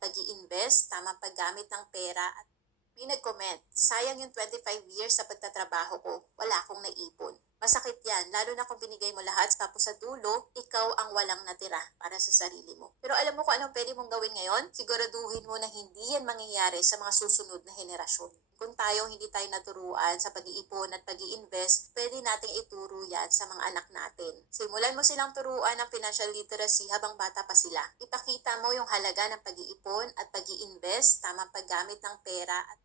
pag invest tamang paggamit ng pera at may nag-comment, sayang yung 25 years sa pagtatrabaho ko, wala akong naipon. Masakit yan, lalo na kung binigay mo lahat tapos sa dulo, ikaw ang walang natira para sa sarili mo. Pero alam mo kung anong pwede mong gawin ngayon? Siguraduhin mo na hindi yan mangyayari sa mga susunod na henerasyon. Kung hindi tayo naturuan sa pag-iipon at pag invest pwede nating ituro yan sa mga anak natin. Simulan mo silang turuan ng financial literacy habang bata pa sila. Ipakita mo yung halaga ng pag-iipon at pag invest tamang paggamit ng pera at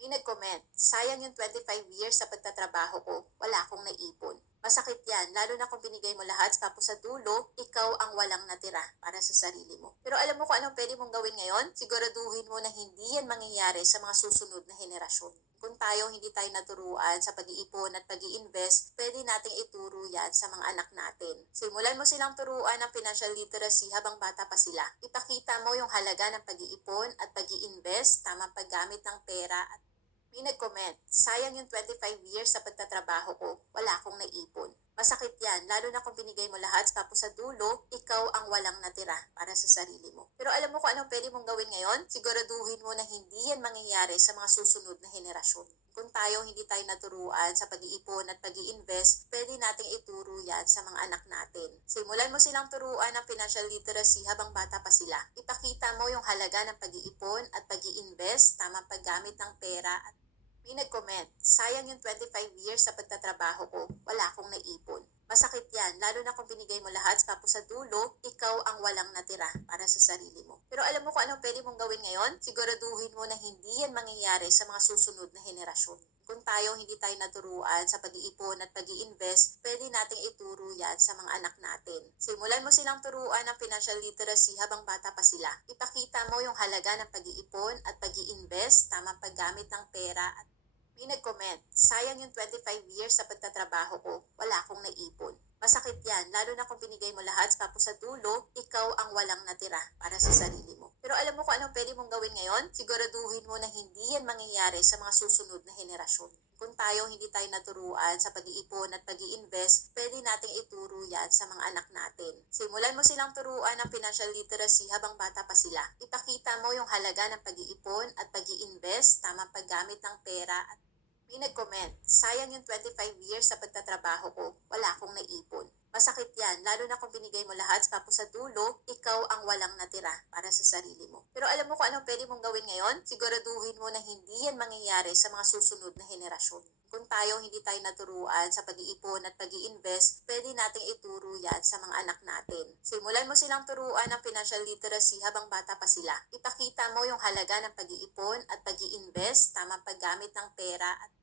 may nag-comment, sayang yung 25 years sa pagtatrabaho ko, wala akong naipon. Masakit yan, lalo na kung binigay mo lahat tapos sa dulo, ikaw ang walang natira para sa sarili mo. Pero alam mo kung anong pwede mong gawin ngayon? Siguraduhin mo na hindi yan mangyayari sa mga susunod na henerasyon. Kung hindi tayo naturuan sa pag-iipon at pag invest pwede nating ituro yan sa mga anak natin. Simulan mo silang turuan ng financial literacy habang bata pa sila. Ipakita mo yung halaga ng pag-iipon at pag invest tamang paggamit ng pera at may nag-comment, sayang yung 25 years sa pagtatrabaho ko, wala akong naipon. Masakit yan, lalo na kung binigay mo lahat tapos sa dulo, ikaw ang walang natira para sa sarili mo. Pero alam mo kung anong pwede mong gawin ngayon? Siguraduhin mo na hindi yan mangyayari sa mga susunod na henerasyon. Kung hindi tayo naturuan sa pag-iipon at pag invest pwede nating ituro yan sa mga anak natin. Simulan mo silang turuan ng financial literacy habang bata pa sila. Ipakita mo yung halaga ng pag-iipon at pag invest tamang paggamit ng pera at may nag-comment, sayang yung 25 years sa pagtatrabaho ko, wala akong naipon. Masakit yan, lalo na kung binigay mo lahat tapos sa dulo, ikaw ang walang natira para sa sarili mo. Pero alam mo kung anong pwede mong gawin ngayon? Siguraduhin mo na hindi yan mangyayari sa mga susunod na henerasyon. Kung hindi tayo naturuan sa pag-iipon at pag invest pwede nating ituro yan sa mga anak natin. Simulan mo silang turuan ng financial literacy habang bata pa sila. Ipakita mo yung halaga ng pag-iipon at pag invest tamang paggamit ng pera at may nag-comment, sayang yung 25 years sa pagtatrabaho ko, wala akong naipon. Masakit yan, lalo na kung binigay mo lahat tapos sa dulo, ikaw ang walang natira para sa sarili mo. Pero alam mo kung anong pwede mong gawin ngayon? Siguraduhin mo na hindi yan mangyayari sa mga susunod na henerasyon. Kung hindi tayo naturuan sa pag-iipon at pag invest pwede nating ituro yan sa mga anak natin. Simulan mo silang turuan ng financial literacy habang bata pa sila. Ipakita mo yung halaga ng pag-iipon at pag invest tamang paggamit ng pera at may nag-comment, sayang yung 25 years sa pagtatrabaho ko, wala akong naipon. Masakit yan, lalo na kung binigay mo lahat tapos sa dulo, ikaw ang walang natira para sa sarili mo. Pero alam mo kung anong pwede mong gawin ngayon? Siguraduhin mo na hindi yan mangyayari sa mga susunod na henerasyon. Kung hindi tayo naturuan sa pag-iipon at pag invest pwede nating ituro yan sa mga anak natin. Simulan mo silang turuan ng financial literacy habang bata pa sila. Ipakita mo yung halaga ng pag-iipon at pag invest tamang paggamit ng pera at